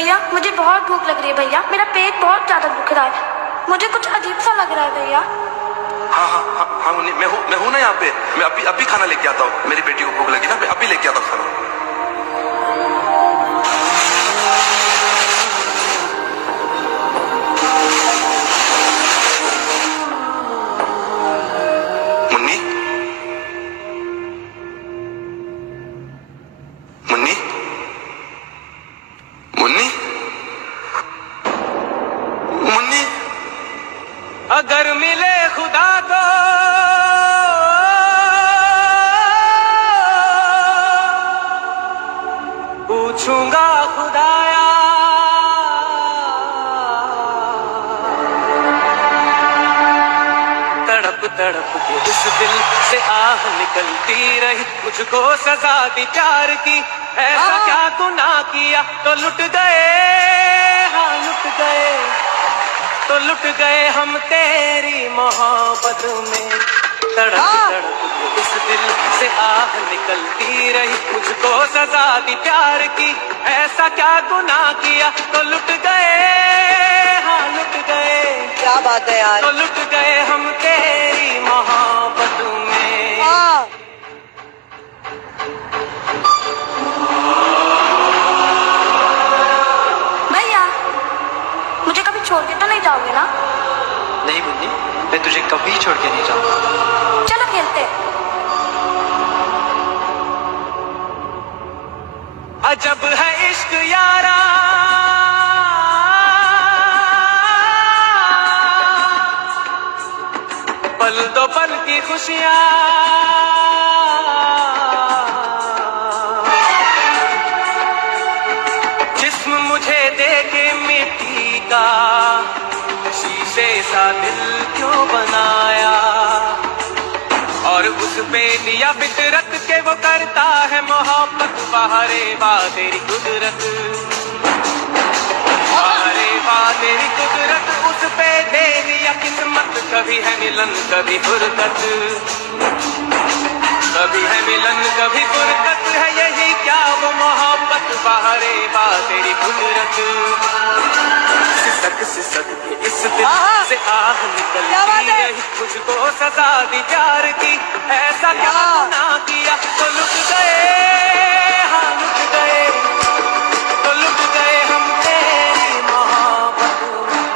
भैया मुझे बहुत भूख लग रही है भैया, मेरा पेट बहुत ज्यादा दुख रहा है, मुझे कुछ अजीब सा लग रहा है भैया। हाँ हाँ हाँ हाँ मुन्नी, मैं हूँ ना यहाँ पे। मैं अभी खाना लेके आता हूँ। मेरी बेटी को भूख लगी ना, मैं अभी लेके आता हूँ खाना। मुन्नी, मुन्नी, मुन्नी, मुन्नी। अगर मिले खुदा को पूछूंगा खुदाया, तड़प तड़प के इस दिल से आह निकलती रही, मुझको सजा दी प्यार की, ऐसा क्या गुनाह किया तो लुट गए, हाँ लुट गए, तो लुट गए हम तेरी मोहब्बत में। तड़प तड़प के इस दिल से आह निकलती रही, मुझको सजा दी प्यार की, ऐसा क्या गुनाह किया तो लुट गए, हाँ लुट गए। क्या बात है यार। तो लुट गए हम तेरी मोहब्बत में। भैया मुझे कभी छोड़ के तो नहीं जाओगे ना? नहीं मुन्नी, मैं तुझे कभी छोड़ के नहीं जाऊंगा। चलो खेलते। अजब है इश्क यारा, पल दो पल की खुशियां, जिस्म मुझे देके मिट्टी का, शीशे सा दिल क्यों बनाया, और उस पे दिया फितरत के वो करता है मोहब्बत, बाहरे बा तेरी कुदरत, बाहरे बा तेरी कुदरत, उस पे दे दिया किस्मत, कभी है मिलन कभी फुरकत, कभी है मिलन कभी फुरकत, है यही क्या वो मोहब्बत, बाहरे बा तेरी कुदरत। सिसक सिसक के इस दिल से आह निकलती रही, मुझको सजा दी प्यार की, ऐसा क्या गुनाह किया तो लुट गए, हाँ लुट गए, तो लुट गए हम तेरी मोहब्बत में।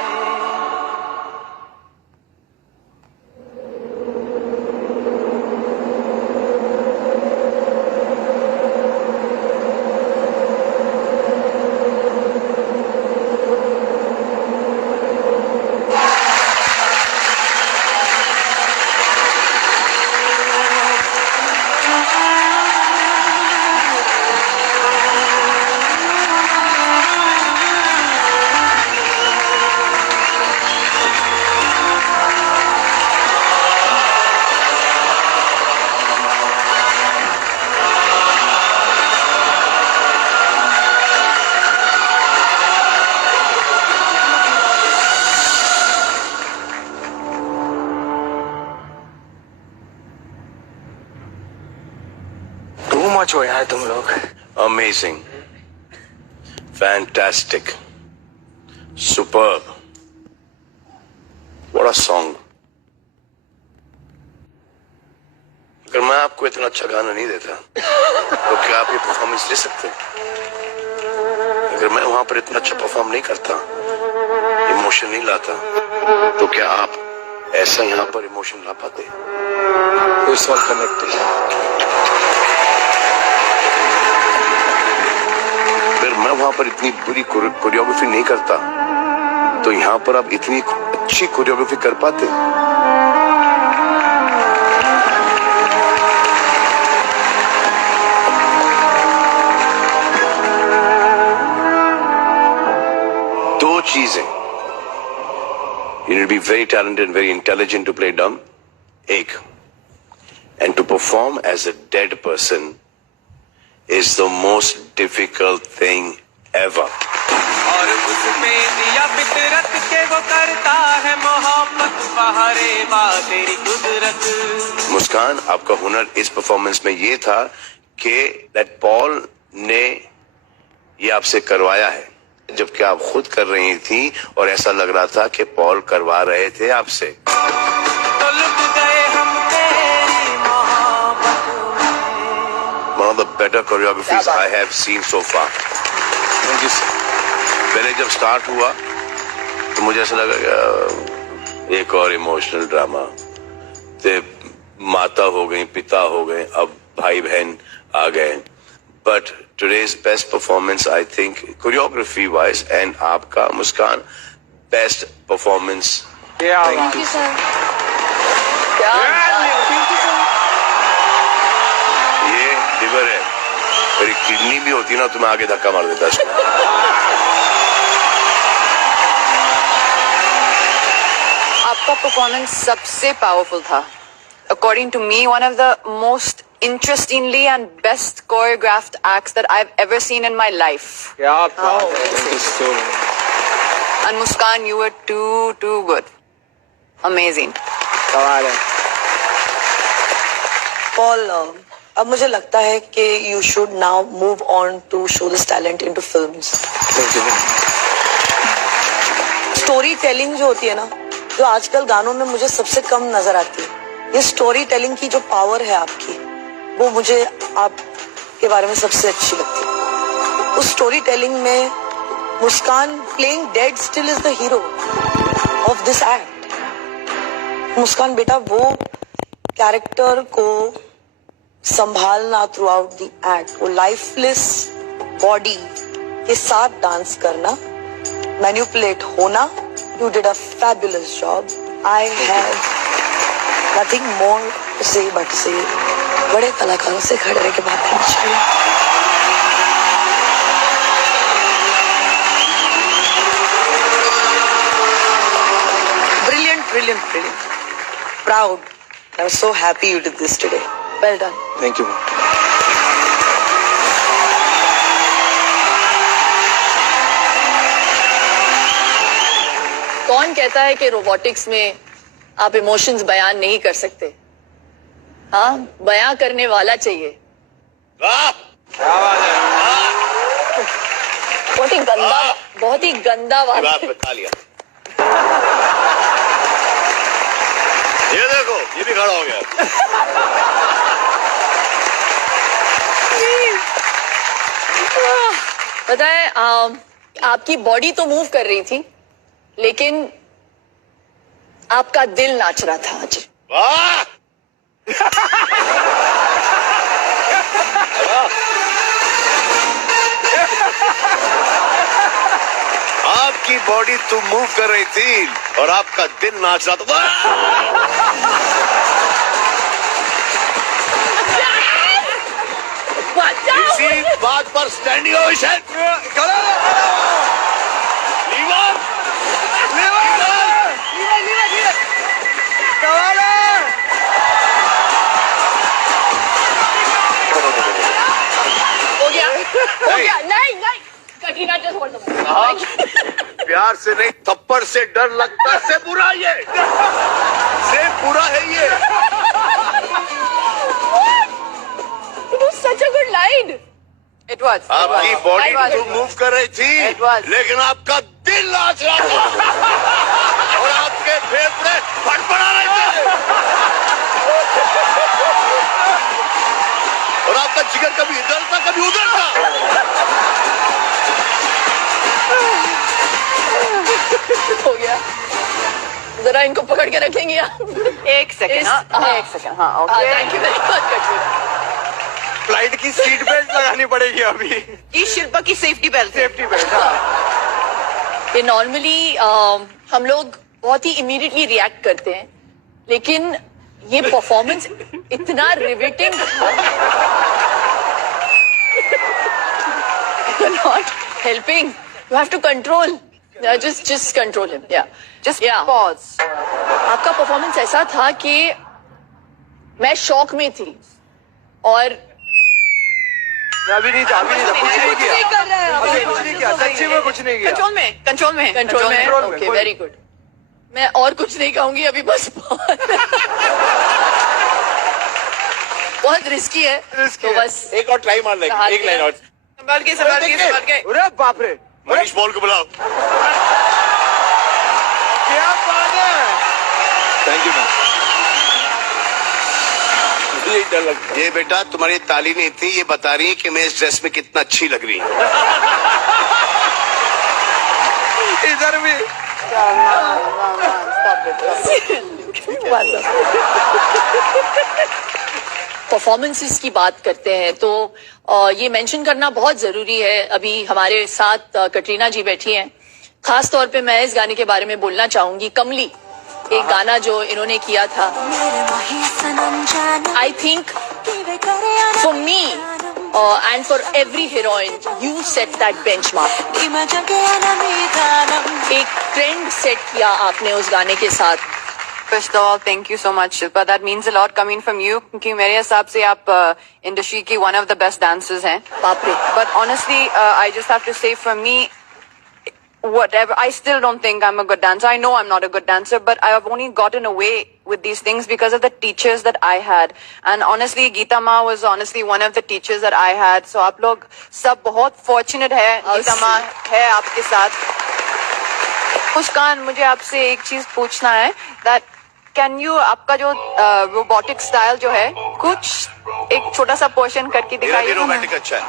मच हो यार तुम लोग। Amazing, fantastic, superb. What a song. अगर मैं आपको इतना अच्छा गाना नहीं देता तो क्या आप ये परफॉर्मेंस ले सकते? अगर मैं वहां पर इतना अच्छा परफॉर्म नहीं करता, इमोशन नहीं लाता, तो क्या आप ऐसा यहाँ पर इमोशन ला पाते? It's all connected. अगर मैं वहां पर इतनी बुरी कोरियोग्राफी नहीं करता तो यहाँ पर आप इतनी अच्छी कोरियोग्राफी कर पाते? दो चीजें, you need to be very talented and very intelligent to play dumb. एक, and to perform as a dead person is the most difficult thing ever. और उसमें दिया फितरत के वो करता है मोहब्बत, बाहरे बा तेरी कुदरत। मुस्कान, आपका हुनर इस परफॉर्मेंस में ये था कि दैट पॉल ने ये आपसे करवाया है, जबकि आप खुद कर रही थी और ऐसा लग रहा था कि पॉल करवा रहे थे आपसे। तो लुट गए हम तेरी मोहब्बत में। One of the better choreographies I have seen so far. Thank you sir. पहले जब स्टार्ट हुआ तो मुझे ऐसा लगा कि एक और इमोशनल ड्रामा, ते माता हो गई, पिता हो गए, अब भाई बहन आ गए, but today's best performance I think choreography wise and आपका मुस्कान best performance. Thank you sir. Thank you sir. ये लिवर है, मेरी किडनी भी होती ना तो मैं आगे धक्का मार देता इसको। आपका परफॉर्मेंस सबसे पावरफुल था। According to me, one of the most interestingly and best choreographed acts that I've ever seen in my life. Thank you so much. And Muskan, you were too good. Amazing. कमाल है। Paul, अब मुझे लगता है कि you should now move on to show this talent into films. Story telling जो होती है ना, जो आजकल गानों में मुझे सबसे कम नजर आती है, ये स्टोरी टेलिंग की जो पावर है आपकी, वो मुझे आपके बारे में सबसे अच्छी लगती है। उस स्टोरी टेलिंग में Muskan playing dead still is the hero of this act. Muskan बेटा, वो कैरेक्टर को संभालना थ्रू आउट द एक्ट, वो लाइफलेस बॉडी के साथ डांस करना, मैनिपुलेट होना, you did a fabulous job. I have nothing more to say but से बड़े कलाकारों से खड़े रह के बात करनी चाहिए। Brilliant, brilliant, brilliant. Proud. I'm so happy you did this today. Well done. Thank you. कौन कहता है कि रोबोटिक्स में आप इमोशंस बयान नहीं कर सकते? हाँ, बयां करने वाला चाहिए। बहुत ही गंदा बात बात बता लिया। ये देखो, ये भी खड़ा हो गया। पता है, आपकी बॉडी तो मूव कर रही थी, लेकिन आपका दिल नाच रहा था आज। वाह! आपकी बॉडी तो मूव कर रही थी और आपका दिल नाच रहा था। इसी बात पर स्टैंडिंग ओवेशन। हो गया, नहीं नहीं, Katrina just hold the mic. प्यार से नहीं, थप्पड़ से डर लगता से बुरा ये, से बुरा है ये। It was such a good line. It was. आपकी बॉडी It was. तो मूव कर रही थी, It was. लेकिन आपका दिल नाच रहा था और आपके फेफड़े फड़फड़ा रहे थे और आपका जिगर कभी इधर था कभी उधर था। हो गया, जरा इनको पकड़ के रखेंगे आप? एक सेकंड, एक सेकंड, हाँ, okay. Thank you very much Katrina. Flight की सीट बेल्ट लगानी पड़ेगी अभी। ये शिल्पा की सेफ्टी बेल्ट। Safety belt. ये नॉर्मली हम लोग बहुत ही इमीडिएटली रिएक्ट करते हैं, लेकिन ये परफॉर्मेंस इतना रिवेटिंग था। You're not helping. You have to control. Just control him. Yeah. Just Yeah. pause. आपका परफॉर्मेंस ऐसा था कि मैं शॉक में थी और अभी नहीं था, कुछ नहीं किया। कर रहे हैं अभी कुछ नहीं किया, सच्ची में कुछ नहीं किया। कंट्रोल में, कंट्रोल में, कंट्रोल में। control में, ओके, कोई- वेरी गुड। मैं और कुछ नहीं कहूंगी अभी, बस बहुत रिस्की है, Risky तो है। बस एक और ट्राई मार लेंगे, एक लाइन और। संभाल के, संभाल के, संभाल के। अरे बाप रे, मनीष बॉल को बुलाओ। क्या बात है। Thank you ma'am. यही डर लगता ये बेटा तुम्हारी ताली नहीं थी, ये बता रही है कि मैं इस ड्रेस में कितना अच्छी लग रही हूँ। है इधर भी। परफॉर्मेंसेस की बात करते हैं तो ये मेंशन करना बहुत जरूरी है। अभी हमारे साथ कटरीना जी बैठी हैं। खास तौर पे मैं इस गाने के बारे में बोलना चाहूंगी, कमली, एक गाना जो इन्होंने किया था। I think for me and for every heroine you set that benchmark. एक ट्रेंड सेट किया आपने उस गाने के साथ। First of all, thank you so much, Shilpa. That means a lot coming from you. क्योंकि मेरे हिसाब से आप इंडस्ट्री की one of the best dancers हैं. बाप रे। But honestly, I just have to say, for me, whatever, I still don't think I'm a good dancer. I know I'm not a good dancer, but I have only gotten away with these things because of the teachers that I had. And honestly, Geeta Ma was honestly one of the teachers that I had. So आप लोग सब बहुत fortunate है, Geeta Ma है आपके साथ. मुस्कान, मुझे आपसे एक चीज पूछना है, that can you, आपका जो रोबोटिक स्टाइल जो है, कुछ एक छोटा सा पोर्शन करके मेरा भी दिखाइए। रोमांटिक अच्छा है।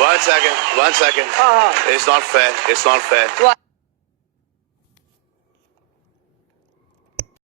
One second. It's not fair.